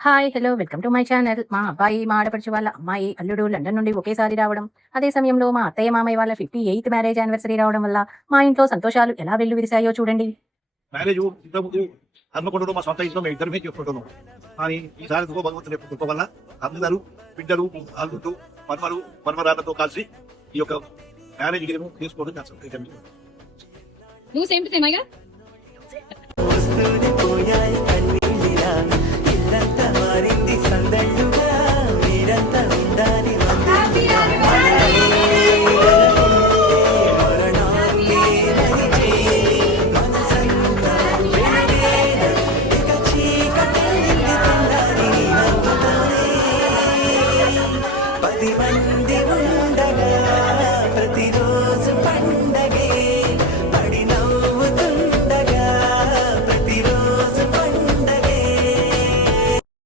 Hi! Hello! Welcome to my channel. మా అబ్బాయి, మా ఆడపడుచు వాళ్ళ అమ్మాయి, అల్లుడు లండన్ నుండి ఒకేసారి రావడం, అదే సమయంలో మా అత్తయ్య, మామయ్య వాళ్ళ 58th మ్యారేజ్ యానివర్సరీ రావడం వల్ల మా ఇంట్లో సంతోషాలు ఎలా వెల్లువిరిసాయో చూడండి. మ్యారేజ్ ఇంతకుముందు హన్మకొండలో మా సొంత ఇంట్లో మేము ఇద్దరమే చేసుకుంటున్నాం. కానీ ఈసారి ఎందుకో భగవంతుని యొక్క కృప వల్ల అందరూ బిడ్డలు, అల్లుడు, మన్మలు, మన్మరాళ్ళతో కలిసి ఈ యొక్క మ్యారేజ్ చేసుకోవడం చాలా సంతోషం. నువ్వు సేమ్ టు సేమ్ అయ్యా.